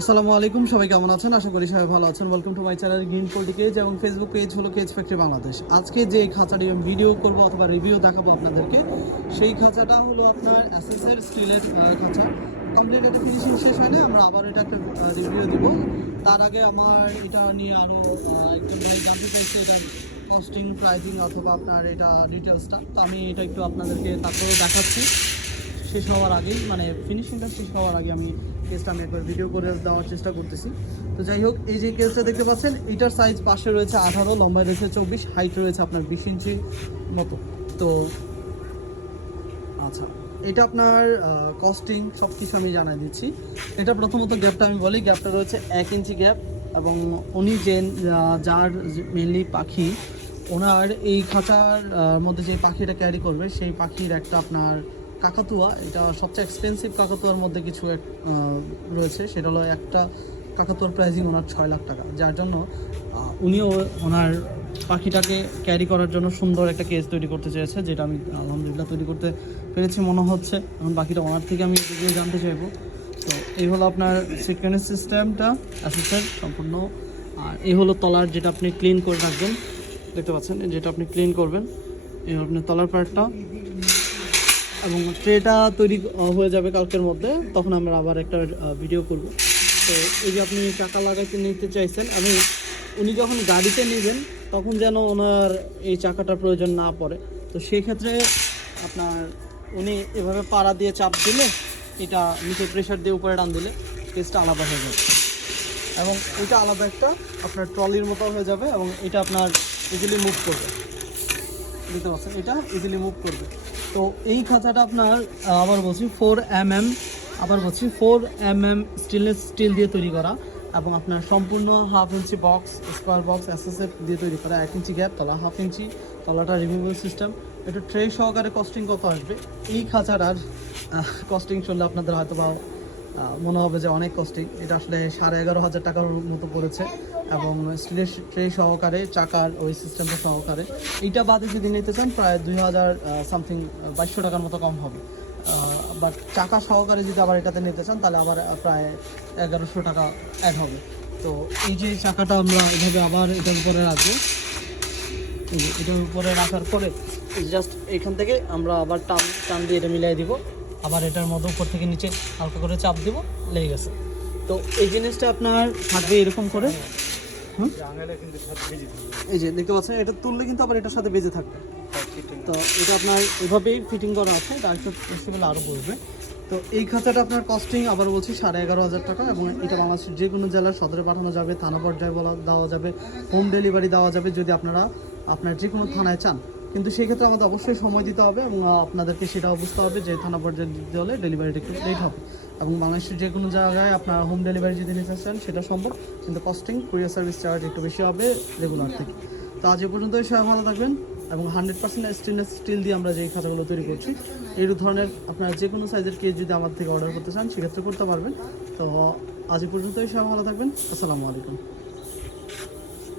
আসসালামু আলাইকুম, সবাই কেমন আছেন? আশা করি সবাই ভালো আছেন। Welcome to my channel green poultry এবং ফেসবুক পেজ হলো কেজ ফ্যাক্টরি বাংলাদেশ আজকে যে খাঁচাটি আমি ভিডিও করব অথবা রিভিউ দেখাবো আপনাদেরকে, সেই খাঁচাটা হলো আপনার অ্যাসেসের স্টিলের খাঁচা। কমপ্লিট এটা ফিনিশিং শেষ হয় আমরা আবার এটা একটা রিভিউ দিব। তার আগে আমার এটা নিয়ে আরও একটু জানতে চাইছি এটা কস্টিং প্রাইজিং অথবা আপনার এটা ডিটেলসটা তো আমি এটা একটু আপনাদেরকে তারপরে দেখাচ্ছি। শেষ হওয়ার আগেই মানে ফিনিশিংটা শেষ হওয়ার আগে আমি কেসটা আমি একবার ভিডিও করে দেওয়ার চেষ্টা করতেছি। তো যাই হোক, এই যে কেসটা দেখতে পাচ্ছেন, এটার সাইজ পাশে রয়েছে আঠারো, লম্বায় রয়েছে চব্বিশ হাইট রয়েছে আপনার বিশ ইঞ্চি মতো। তো আচ্ছা এটা আপনার কস্টিং সব কিছু আমি জানাই দিচ্ছি। এটা প্রথমত গ্যাপটা আমি বলি গ্যাপটা রয়েছে এক ইঞ্চি গ্যাপ এবং উনি যে যার মেনলি পাখি, ওনার এই খাঁচার মধ্যে যে পাখিটা ক্যারি করবে, সেই পাখির একটা আপনার কাকাতুয়া, এটা সবচেয়ে এক্সপেন্সিভ কাকাতুয়ার মধ্যে কিছু রয়েছে। সেটা হলো একটা কাকাতুয়ার প্রাইজিং ওনার ছয় লাখ টাকা। যার জন্য উনিও ওনার পাখিটাকে ক্যারি করার জন্য সুন্দর একটা কেস তৈরি করতে চেয়েছে, যেটা আমি আলহামদুলিল্লাহ তৈরি করতে পেরেছি। মনে হচ্ছে, এখন বাকিটা ওনার থেকে আমি এগুলো জানতে চাইব। তো, এই হলো আপনার সিকোয়েন্স সিস্টেমটা অ্যাসিস্ট্যান্ট সম্পূর্ণ। আর এই হলো তলার যেটা আপনি ক্লিন করে রাখবেন। দেখতে পাচ্ছেন যেটা আপনি ক্লিন করবেন, এই হলো আপনার তলার পার্টটা এবং ট্রেটা তৈরি হয়ে যাবে কালকের মধ্যে, তখন আমরা আবার একটা ভিডিও করব। তো এই যে আপনি টাকা লাগাইতে নিতে চাইছেন এবং উনি যখন গাড়িতে নেবেন, তখন যেন ওনার এই চাকাটার প্রয়োজন না পড়ে। তো সেই ক্ষেত্রে আপনার, উনি এভাবে পাড়া দিয়ে চাপ দিলে, এটা নিচে প্রেশার দিয়ে উপরে টান দিলে কেসটা আলাদা হয়ে যাবে। এবং এটা আলাদা একটা আপনার ট্রলির মতো হয়ে যাবে, এবং এটা আপনার ইজিলি মুভ করবে। বুঝতে পারছেন এটা ইজিলি মুভ করবে। তো এই খাঁচাটা আপনার আবার বলছি ফোর এম এম আবার বলছি four M M stainless steel দিয়ে তৈরি করা এবং আপনার সম্পূর্ণ half inch box square box SSF দিয়ে তৈরি করা এক ইঞ্চি গ্যাপ তলা হাফ ইঞ্চি, তলাটা রিমুভেবল সিস্টেম এটা ট্রে সহকারে কস্টিং কত আসবে? এই খাঁচাটার কস্টিং শুনলে আপনাদের হয়তো বা মনে হবে যে অনেক কস্টিং এটা আসলে সাড়ে এগারো হাজার টাকার মতো পড়েছে এবং স্টিলের ট্রে সহকারে, চাকার ওই সিস্টেমটা সহকারে। এইটা বাদে যদি নিতে চান, প্রায় দুই হাজার সামথিং বাইশশো টাকার মতো কম হবে। বাট চাকা সহকারে যদি আবার এটাতে নিতে চান, তাহলে আবার প্রায় এগারোশো টাকা অ্যাড হবে। তো এই যে চাকাটা আমরা এভাবে আবার এটার উপরে রাখব। এটার উপরে রাখার পরে জাস্ট এখান থেকে আমরা আবার টান টান দিয়ে এটা মিলাই দিব। আবার এটার মধ্যে উপর থেকে নিচে হালকা করে চাপ দিব, লেগে গেছে। তো এই জিনিসটা আপনার থাকবে এরকম করে? এই যে দেখতে পাচ্ছেন, এটা তুললে কিন্তু আবার এটার সাথে বেজে থাকবে। তো এটা আপনার এভাবেই ফিটিং করা আছে ডাইরেক্ট পসিবল আরও বসবে তো এই খাতাটা আপনার কস্টিং আবার বলছি সাড়ে এগারো হাজার টাকা এবং এটা বাংলাদেশের যে কোনো জেলার সদরে পাঠানো যাবে, থানা পর্যায়ে বলা দেওয়া যাবে হোম ডেলিভারি দেওয়া যাবে যদি আপনারা আপনার যে কোনো থানায় চান। কিন্তু সেই ক্ষেত্রে আমাদের অবশ্যই সময় দিতে হবে এবং আপনাদেরকে সেটাও বুঝতে হবে যে থানা পর্যায়ে দিতে হলে ডেলিভারিটা একটু লেট হবে। এবং বাংলাদেশের যে কোনো জায়গায় আপনার হোম ডেলিভারি যদি নিতে চান, সেটা সম্ভব, কিন্তু কস্টিং কুরিয়ার সার্ভিস চার্জ একটু বেশি হবে রেগুলার থেকে। তো আজ এ পর্যন্তই, সবাই ভালো থাকবেন এবং হান্ড্রেড পার্সেন্ট স্টেনলেস স্টিল দিয়ে আমরা যে খাতাগুলো তৈরি করছি, এই ধরনের আপনারা যে কোনো সাইজের কেজ যদি আমার থেকে অর্ডার করতে চান, সেক্ষেত্রে করতে পারবেন। তো আজ এ পর্যন্তই, সবাই ভালো থাকবেন। আসসালামু আলাইকুম।